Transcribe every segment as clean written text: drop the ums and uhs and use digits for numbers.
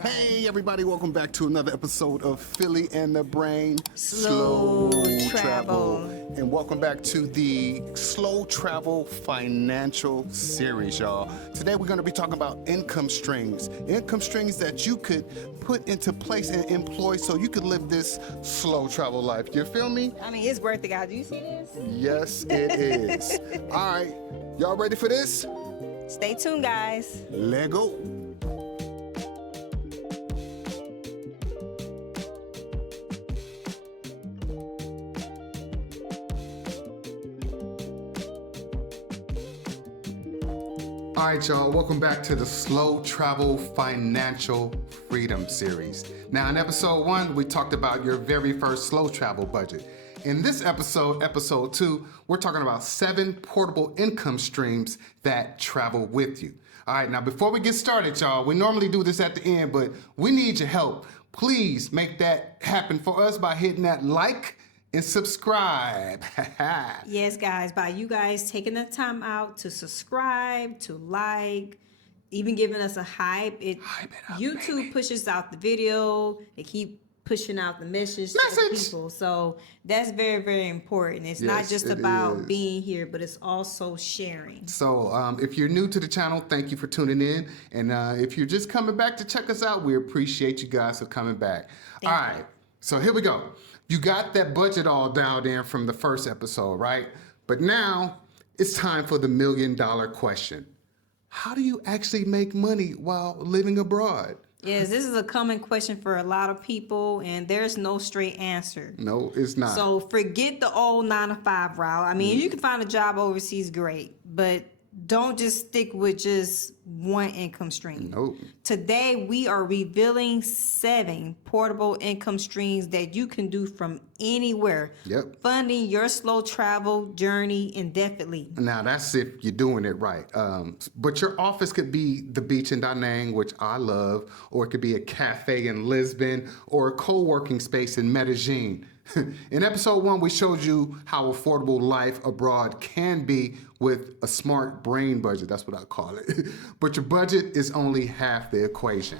Hey everybody, welcome back to another episode of Philly and the Brain Slow Travel. And welcome back to the Slow Travel Financial Series, y'all. Today we're going to be talking about income streams that you could put into place and employ so you could live this slow travel life. You feel me? I mean, it's worth it, guys. Do you see this? Yes, it is. All right, y'all ready for this? Stay tuned, guys. Let go. All right, y'all, welcome back to the Slow Travel Financial Freedom Series. Now, in episode 1, we talked about your very first slow travel budget. In this episode, episode 2, we're talking about 7 portable income streams that travel with you. All right, now before we get started, y'all, we normally do this at the end, but we need your help. Please make that happen for us by hitting that like and subscribe. Yes, guys, by you guys taking the time out to subscribe, to like, even giving us a hype. Hype it up, YouTube baby. pushes out the video. They keep pushing out the message to the people. So that's very, very important. It's not Yes, just it about is. being here, but it's also sharing. So if you're new to the channel, thank you for tuning in. And if you're just coming back to check us out, we appreciate you guys for coming back. Thank All you. right, so here we go. You got that budget all dialed in from the first episode, right? But now it's time for the $1 million question. How do you actually make money while living abroad? Yes, this is a common question for a lot of people, and there's no straight answer. No, it's not. So forget the old 9-to-5 route. I mean, you can find a job overseas, great, but don't just stick with just one income stream. Nope. Today, we are revealing 7 portable income streams that you can do from anywhere. Yep. Funding your slow travel journey indefinitely. Now, that's if you're doing it right. But your office could be the beach in Da Nang, which I love, or it could be a cafe in Lisbon, or a co-working space in Medellin. In episode 1, we showed you how affordable life abroad can be with a smart brain budget. That's what I call it. But your budget is only half the equation.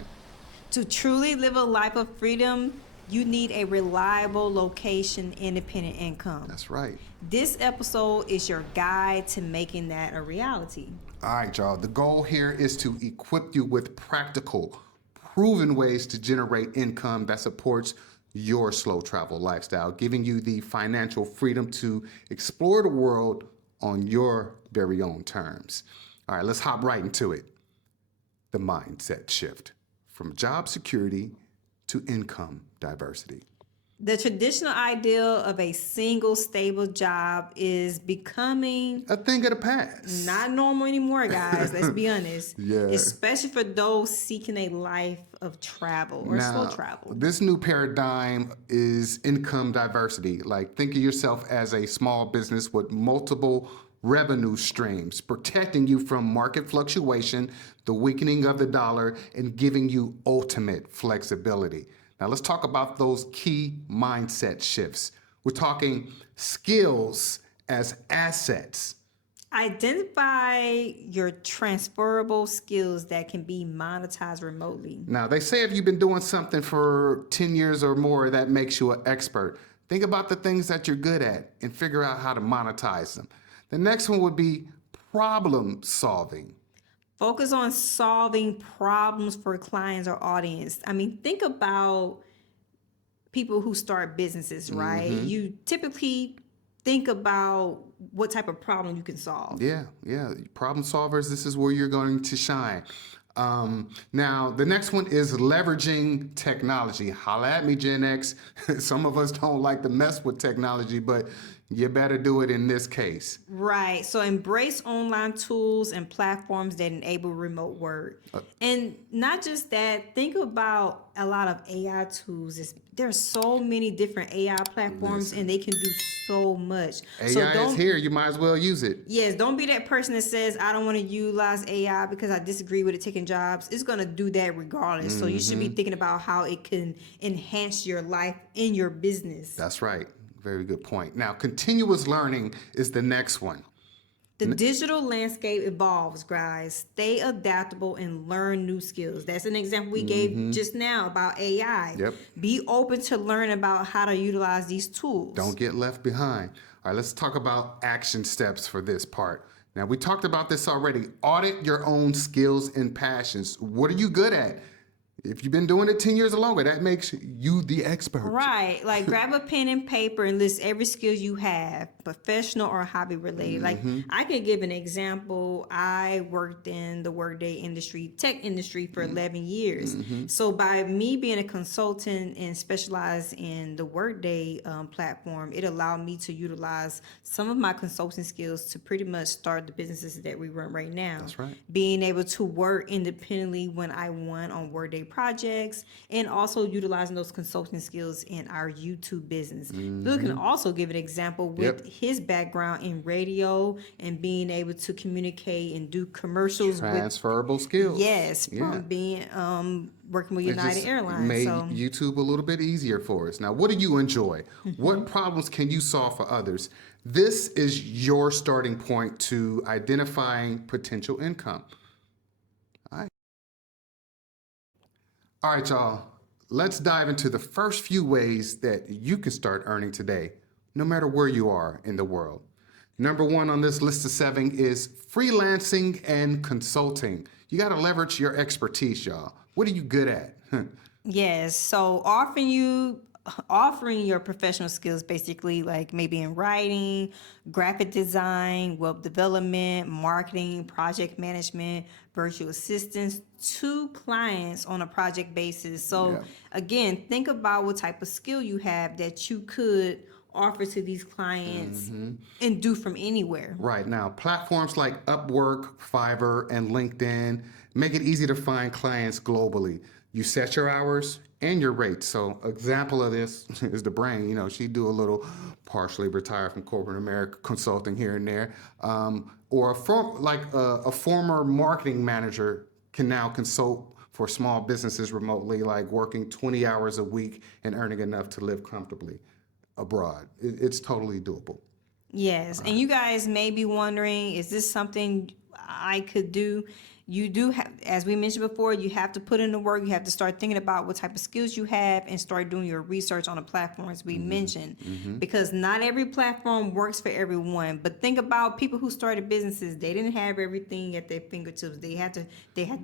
To truly live a life of freedom, you need a reliable location, independent income. That's right. This episode is your guide to making that a reality. All right, y'all. The goal here is to equip you with practical, proven ways to generate income that supports your slow travel lifestyle, giving you the financial freedom to explore the world on your very own terms. All right, let's hop right into it. The mindset shift from job security to income diversity. The traditional ideal of a single stable job is becoming A thing of the past. not normal anymore, guys. Let's be honest. Yeah. Especially for those seeking a life of travel or slow travel. This new paradigm is income diversity. Like, think of yourself as a small business with multiple revenue streams, protecting you from market fluctuation, the weakening of the dollar, and giving you ultimate flexibility. Now, let's talk about those key mindset shifts. We're talking skills as assets. Identify your transferable skills that can be monetized remotely. Now, they say if you've been doing something for 10 years or more, that makes you an expert. Think about the things that you're good at and figure out how to monetize them. The next one would be problem solving. Focus on solving problems for clients or audience. I mean, think about people who start businesses, right? You typically think about what type of problem you can solve. Yeah. Problem solvers, this is where you're going to shine. Now, the next one is leveraging technology. Holla at me, Gen X. Some of us don't like to mess with technology, but you better do it in this case. Right. So embrace online tools and platforms that enable remote work. And not just that, think about a lot of AI tools. There's so many different AI platforms and they can do so much. AI is here. You might as well use it. Yes, don't be that person that says, I don't want to utilize AI because I disagree with it taking jobs. It's going to do that regardless. So you should be thinking about how it can enhance your life in your business. That's right. Very good point. Now, continuous learning is the next one. The digital landscape evolves, guys. Stay adaptable and learn new skills. That's an example we gave just now about AI. Yep. Be open to learn about how to utilize these tools. Don't get left behind. All right, let's talk about action steps for this part. Now, we talked about this already. Audit your own skills and passions. What are you good at? If you've been doing it 10 years or longer, that makes you the expert. Right. Like grab a pen and paper and list every skill you have, professional or hobby related. Like I could give an example. I worked in the workday industry, tech industry for 11 years. So by me being a consultant and specialized in the workday platform, it allowed me to utilize some of my consulting skills to pretty much start the businesses that we run right now. That's right. Being able to work independently when I want on workday projects, and also utilizing those consulting skills in our YouTube business. Bill can also give an example with his background in radio and being able to communicate and do commercials Transferable skills. Yes, from being working with United Airlines. Made YouTube a little bit easier for us. Now, what do you enjoy? What problems can you solve for others? This is your starting point to identifying potential income. All right, y'all, let's dive into the first few ways that you can start earning today, no matter where you are in the world. Number one on this list of 7 is freelancing and consulting. You got to leverage your expertise, y'all. What are you good at? Yes, so offering your professional skills, basically, like maybe in writing, graphic design, web development, marketing, project management, virtual assistants to clients on a project basis. So again, think about what type of skill you have that you could offer to these clients and do from anywhere. Right. Now, platforms like Upwork, Fiverr, and LinkedIn make it easy to find clients globally. You set your hours and your rates. So example of this is the brain. You know, she do a little partially retired from corporate America consulting here and there. Or a former marketing manager can now consult for small businesses remotely, like working 20 hours a week and earning enough to live comfortably abroad. It's totally doable. Yes. And you guys may be wondering, is this something I could do? You do have, as we mentioned before, you have to put in the work. You have to start thinking about what type of skills you have and start doing your research on the platforms we mentioned. Because not every platform works for everyone. But think about people who started businesses. They didn't have everything at their fingertips. They had to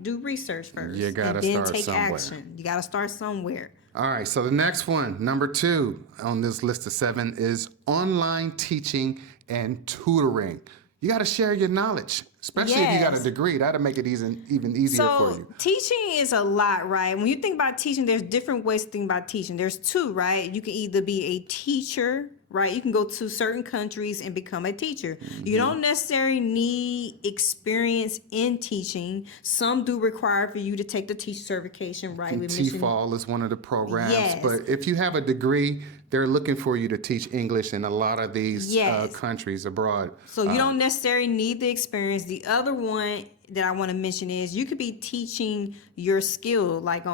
do research first. You gotta and then start take somewhere. action. You gotta start somewhere. All right, so the next one, number 2 on this list of 7, is online teaching and tutoring. You got to share your knowledge, especially if you got a degree. That'll make it even easier for you. So teaching is a lot, right? When you think about teaching, there's different ways to think about teaching. There's 2, right? You can either be a teacher, right? You can go to certain countries and become a teacher. You don't necessarily need experience in teaching. Some do require for you to take the teacher certification, right? Pitfalls is one of the programs. Yes. But if you have a degree, they're looking for you to teach English in a lot of these countries abroad. So you don't necessarily need the experience. The other one that I want to mention is you could be teaching your skill, like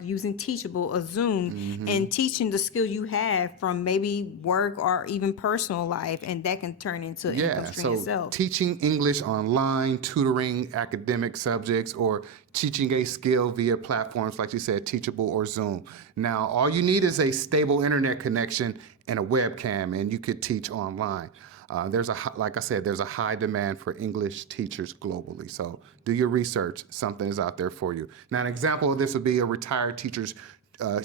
using Teachable or Zoom, and teaching the skill you have from maybe work or even personal life, and that can turn into an income stream itself. Teaching English online, tutoring academic subjects, or teaching a skill via platforms like you said, Teachable or Zoom. Now, all you need is a stable internet connection and a webcam, and you could teach online. Like I said, there's a high demand for English teachers globally. So do your research. Something is out there for you. Now, an example of this would be a retired teacher's.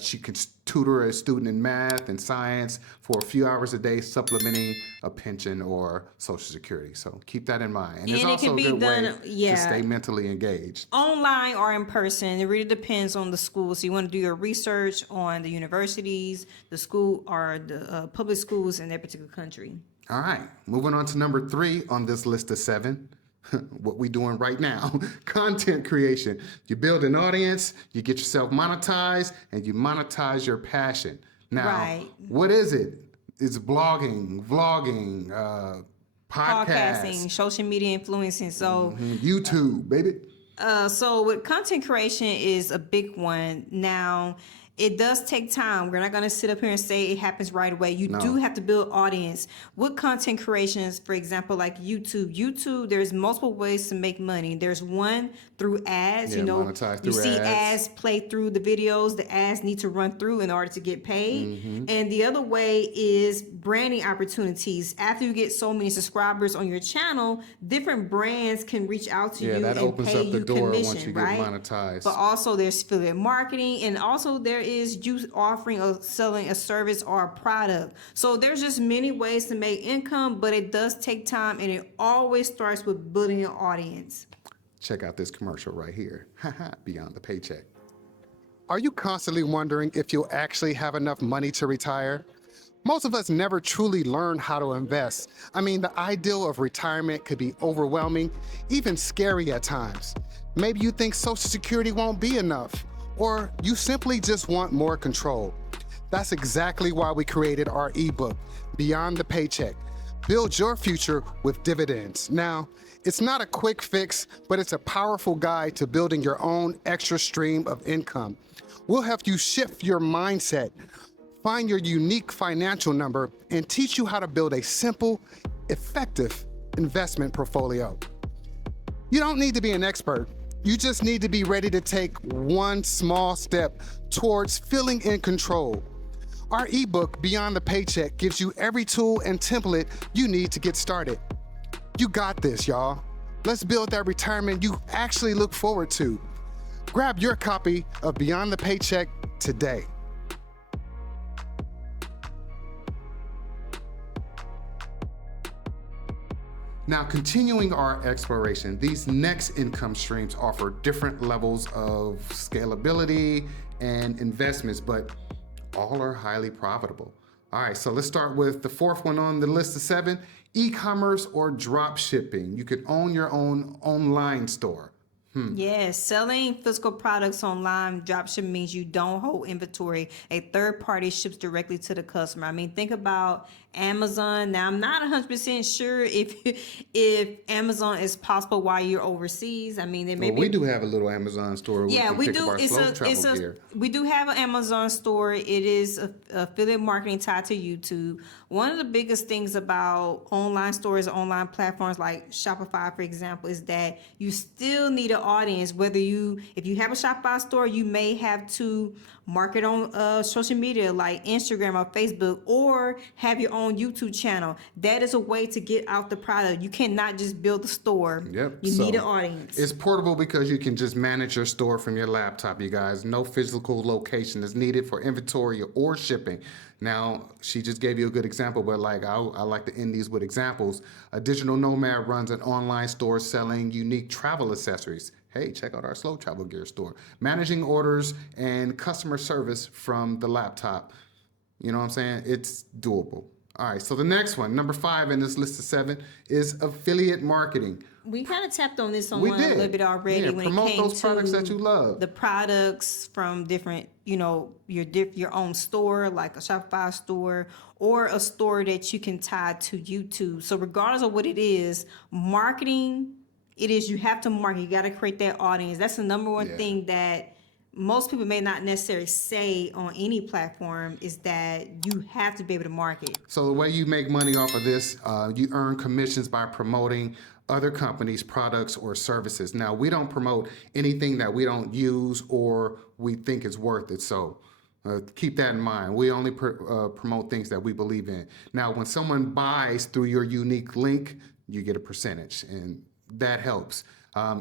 She can tutor a student in math and science for a few hours a day, supplementing a pension or Social Security. So keep that in mind. And it's also a good way to stay mentally engaged. Online or in person. It really depends on the school. So you want to do your research on the universities, the school, or the public schools in their particular country. All right, moving on to number 3 on this list of 7. What we doing right now, content creation. You build an audience, you get yourself monetized, and you monetize your passion. Now, what is it? It's blogging, vlogging, podcasting, social media influencing. So YouTube, baby. So with content creation is a big one. Now, it does take time. We're not going to sit up here and say it happens right away. You No. do have to build audience with content creations. For example, like YouTube, there's multiple ways to make money. There's one through ads. Yeah, You know, monetize you through see ads. ads play through the videos. The ads need to run through in order to get paid. And the other way is branding opportunities. After you get so many subscribers on your channel, different brands can reach out to Yeah, you that and opens pay up the you door commission, once you get right? monetized. But also there's affiliate marketing, and also there is you offering or selling a service or a product. So there's just many ways to make income, but it does take time, and it always starts with building an audience. Check out this commercial right here. Beyond the paycheck. Are you constantly wondering if you'll actually have enough money to retire? Most of us never truly learn how to invest. I mean, the ideal of retirement could be overwhelming, even scary at times. Maybe you think Social Security won't be enough, or you simply just want more control. That's exactly why we created our ebook, Beyond the Paycheck. Build your future with dividends. Now, it's not a quick fix, but it's a powerful guide to building your own extra stream of income. We'll help you shift your mindset, find your unique financial number, and teach you how to build a simple, effective investment portfolio. You don't need to be an expert. You just need to be ready to take one small step towards feeling in control. Our ebook, Beyond the Paycheck, gives you every tool and template you need to get started. You got this, y'all. Let's build that retirement you actually look forward to. Grab your copy of Beyond the Paycheck today. Now, continuing our exploration, these next income streams offer different levels of scalability and investments, but all are highly profitable. All right, so let's start with the fourth one on the list of 7, e-commerce or drop shipping. You could own your own online store. Yes, selling physical products online, dropshipping means you don't hold inventory. A third party ships directly to the customer. I mean, think about Amazon. Now, I'm not 100% sure if Amazon is possible while you're overseas. I mean, there may Well, be. we do have a little Amazon store. Yeah, we we pick do. up our slow travel gear. We do have an Amazon store. It is affiliate marketing tied to YouTube. One of the biggest things about online stores, online platforms like Shopify, for example, is that you still need an audience. If you have a Shopify store, you may have to market on social media like Instagram or Facebook, or have your own YouTube channel. That is a way to get out the product. You cannot just build a store. Yep. You need an audience. It's portable because you can just manage your store from your laptop, you guys. No physical location is needed for inventory or shipping. Now, she just gave you a good example, but I like to end these with examples. A digital nomad runs an online store selling unique travel accessories. Hey, check out our slow travel gear store. Managing orders and customer service from the laptop. You know what I'm saying? It's doable. All right, so the next one, number 5 in this list of 7, is affiliate marketing. We kind of tapped on this We a did. little bit already Yeah, when it promote came those to products that you love. the products from different, your own store, like a Shopify store or a store that you can tie to YouTube. So regardless of what it is, marketing, you have to market. You got to create that audience. That's the number one thing that most people may not necessarily say on any platform, is that you have to be able to market. So the way you make money off of this, you earn commissions by promoting other companies' products or services. Now, we don't promote anything that we don't use or we think is worth it. So keep that in mind. We only promote things that we believe in. Now, when someone buys through your unique link, you get a percentage, and that helps.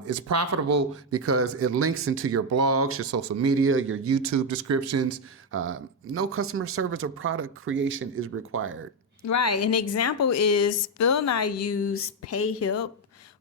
It's profitable because it links into your blogs, your social media, your YouTube descriptions. No customer service or product creation is required. Right. An example is Phil and I use PayHelp.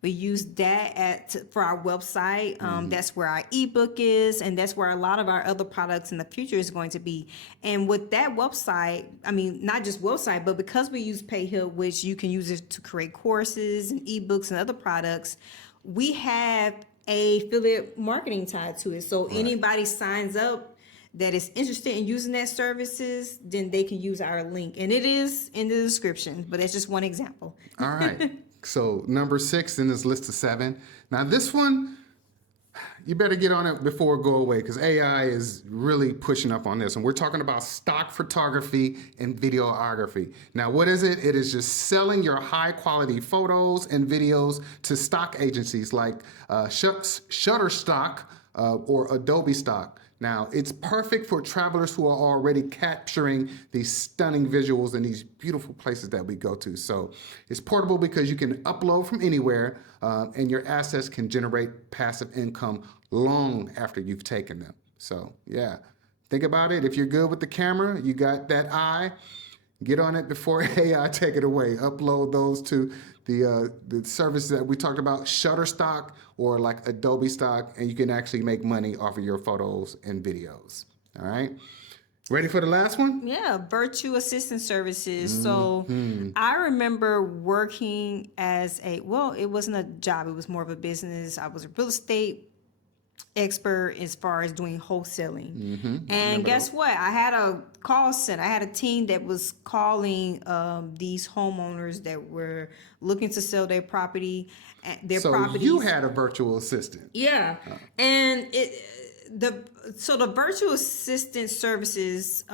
We use that for our website. That's where our ebook is, and that's where a lot of our other products in the future is going to be. And with that website, I mean, not just website, but because we use PayHelp, which you can use it to create courses and ebooks and other products, we have a affiliate marketing tied to it. So anybody signs up that is interested in using that services, then they can use our link. And it is in the description, but that's just one example. All right. So number 6 in this list of 7. Now this one, you better get on it before it go away because AI is really pushing up on this. And we're talking about stock photography and videography. Now, what is it? It is just selling your high quality photos and videos to stock agencies like Shutterstock or Adobe Stock. Now, it's perfect for travelers who are already capturing these stunning visuals in these beautiful places that we go to. So it's portable because you can upload from anywhere and your assets can generate passive income long after you've taken them. So yeah, think about it. If you're good with the camera, you got that eye, get on it before AI take it away. Upload those to the services that we talked about, Shutterstock or like Adobe Stock, and you can actually make money off of your photos and videos. All right. Ready for the last one? Yeah, virtual assistant services. So I remember working as it wasn't a job, it was more of a business. I was a real estate expert as far as doing wholesaling. And guess what? I had a call center. I had a team that was calling these homeowners that were looking to sell their property, So properties. you had a virtual assistant. Yeah. And the virtual assistant services,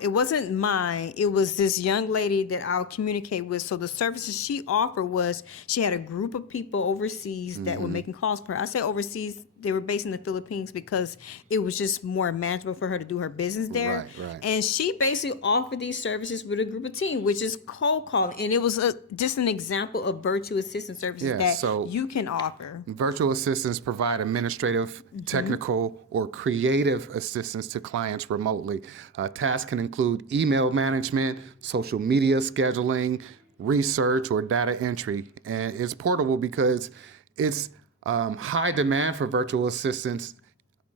it wasn't mine. It was this young lady that I'll communicate with. So the services she offered was she had a group of people overseas that were making calls for her. I say overseas, they were based in the Philippines because it was just more manageable for her to do her business there. Right. And she basically offered these services with a group of team, which is cold calling. And it was just an example of virtual assistant services that you can offer. Virtual assistants provide administrative, technical, or creative assistance to clients remotely. Tasks can include email management, social media scheduling, research, or data entry. And it's portable because it's high demand for virtual assistants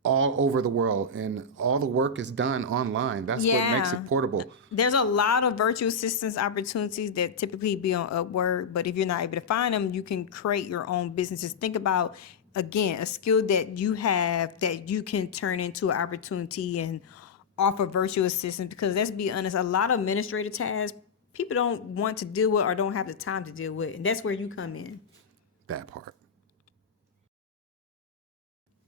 all over the world, and all the work is done online. That's what makes it portable. There's a lot of virtual assistance opportunities that typically be on Upwork, but if you're not able to find them, you can create your own businesses. Think about, again, a skill that you have that you can turn into an opportunity and offer virtual assistance, because let's be honest, a lot of administrative tasks people don't want to deal with or don't have the time to deal with, and that's where you come in. That part.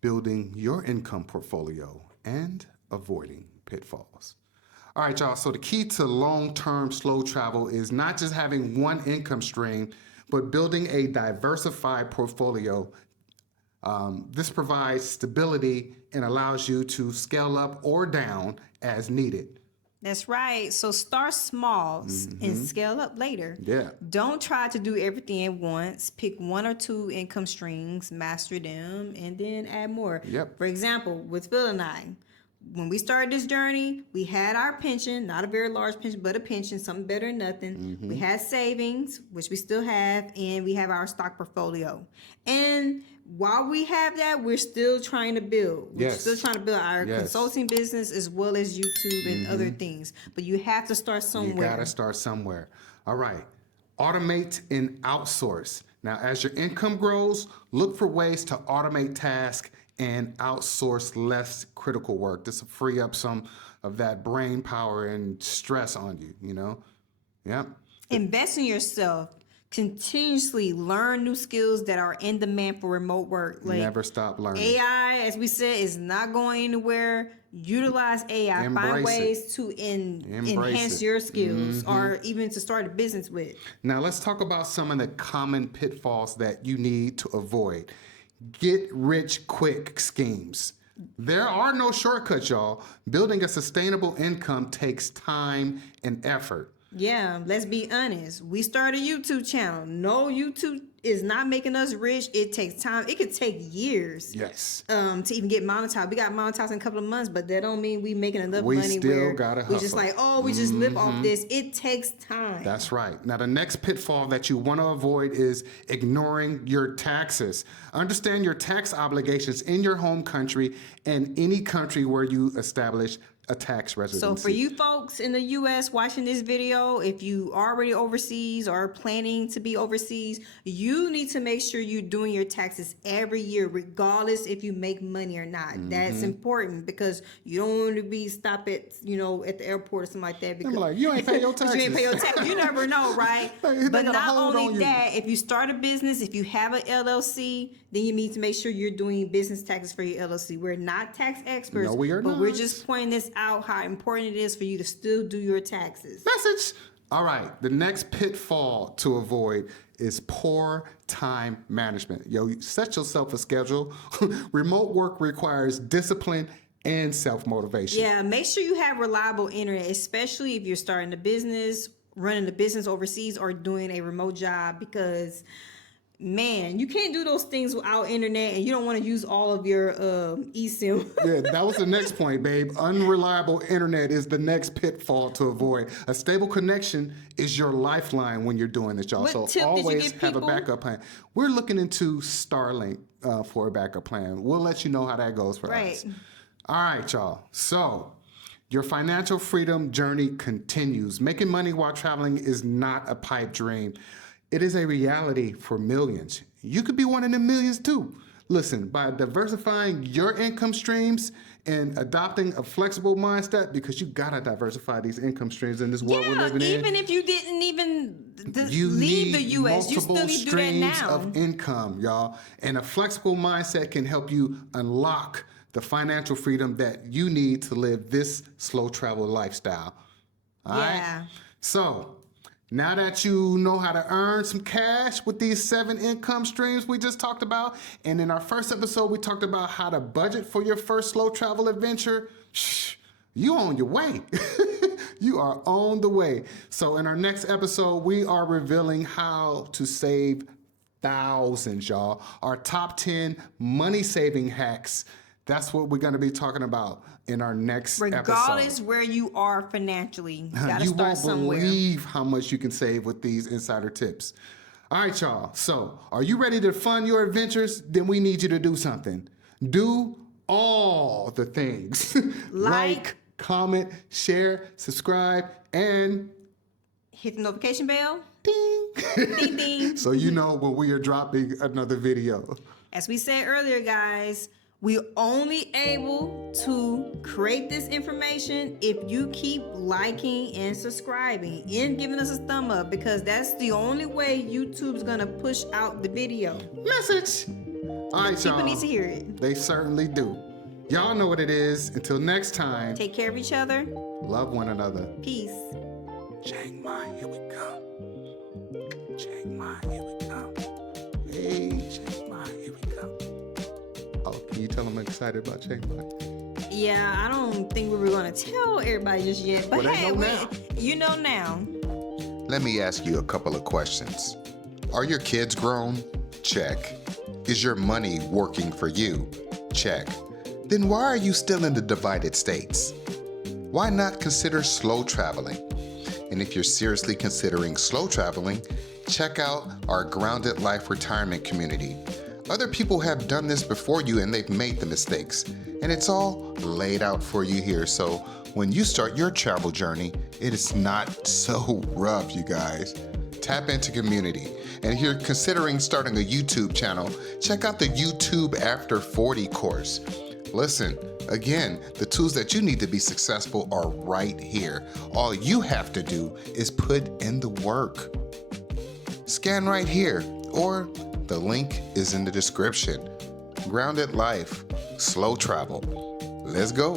Building your income portfolio and avoiding pitfalls. All right, y'all. So the key to long-term slow travel is not just having one income stream, but building a diversified portfolio. This provides stability and allows you to scale up or down as needed. That's right. So start small and scale up later. Yeah. Don't try to do everything at once. Pick one or two income streams, master them, and then add more. Yep. For example, with Phil and I, when we started this journey, we had our pension, not a very large pension, but a pension, something better than nothing. We had savings, which we still have, and we have our stock portfolio. And while we have that, we're still trying to build. We're still trying to build our consulting business as well as YouTube and other things. But you have to start somewhere. You got to start somewhere. All right. Automate and outsource. Now, as your income grows, look for ways to automate tasks and outsource less critical work. This will free up some of that brain power and stress on you, you know? Yep. Invest in yourself. Continuously learn new skills that are in demand for remote work. Like never stop learning. AI, as we said, is not going anywhere. Utilize AI. Find ways to enhance your skills or even to start a business with. Now let's talk about some of the common pitfalls that you need to avoid. Get rich quick schemes. There are no shortcuts, y'all. Building a sustainable income takes time and effort. Yeah, let's be honest. We started a YouTube channel. No, YouTube is not making us rich. It takes time. It could take years. Yes. To even get monetized. We got monetized in a couple of months, but that don't mean we making enough money. We still gotta hustle. We just like, we just live off this. It takes time. That's right. Now, the next pitfall that you want to avoid is ignoring your taxes. Understand your tax obligations in your home country and any country where you establish a tax residency. So for you folks in the U.S. watching this video, if you already overseas or planning to be overseas, you need to make sure you're doing your taxes every year, regardless if you make money or not. That's important because you don't want to be stopped at, at the airport or something like that. Because I'm like, you ain't pay your taxes. You ain't pay your taxes. You never know, right? But not only that, if you start a business, if you have an LLC, then you need to make sure you're doing business taxes for your LLC. We're not tax experts, No, we are but not. we're just pointing this out, how important it is for you to still do your taxes. Message. All right, the next pitfall to avoid is poor time management. Yo, set yourself a schedule. Remote work requires discipline and self-motivation. Yeah, make sure you have reliable internet, especially if you're starting a business, running a business overseas, or doing a remote job, because man, you can't do those things without internet, and you don't want to use all of your eSIM. Yeah, that was the next point, babe. Unreliable internet is the next pitfall to avoid. A stable connection is your lifeline when you're doing this, y'all. What So tip did you always give have a people? backup plan. We're looking into Starlink for a backup plan. We'll let you know how that goes for Right. us. All right, y'all. So your financial freedom journey continues. Making money while traveling is not a pipe dream. It is a reality for millions. You could be one of the millions too. Listen, by diversifying your income streams and adopting a flexible mindset, because you gotta diversify these income streams in this world we're living in. Even if you didn't even You leave the need U.S., you still multiple need to do that streams now. of income, y'all. And a flexible mindset can help you unlock the financial freedom that you need to live this slow travel lifestyle. All right? Yeah. So now that you know how to earn some cash with these 7 income streams we just talked about, and in our first episode, we talked about how to budget for your first slow travel adventure, you on your way. You are on the way. So in our next episode, we are revealing how to save thousands, y'all. Our top 10 money-saving hacks. That's what we're going to be talking about in our next Regardless episode. where you are financially, you gotta You start won't somewhere. believe how much you can save with these insider tips. All right, y'all. So, are you ready to fund your adventures? Then we need you to do something. Do all the things. Like, comment, share, subscribe, and hit the notification bell. ding. Ding, ding. So you know when we are dropping another video. As we said earlier, guys, we're only able to create this information if you keep liking and subscribing and giving us a thumb up, because that's the only way YouTube's gonna push out the video. Message. All right, y'all. People need to hear it. They certainly do. Y'all know what it is. Until next time, Take care of each other. love one another. Peace. Chiang Mai, here we come. Chiang Mai, here we come. Hey, Chiang Mai, here we come. Oh, can you tell I'm excited about Chiang Mai? Yeah, I don't think we were gonna tell everybody just yet, but Well, they hey, know now. you know now. Let me ask you a couple of questions. Are your kids grown? Check. Is your money working for you? Check. Then why are you still in the divided states? Why not consider slow traveling? And if you're seriously considering slow traveling, check out our Grounded Life Retirement community. Other people have done this before you and they've made the mistakes. And it's all laid out for you here. So when you start your travel journey, it is not so rough, you guys. Tap into community. And if you're considering starting a YouTube channel, check out the YouTube After 40 course. Listen, again, the tools that you need to be successful are right here. All you have to do is put in the work. Scan right here, or the link is in the description. Grounded Life, slow travel. Let's go.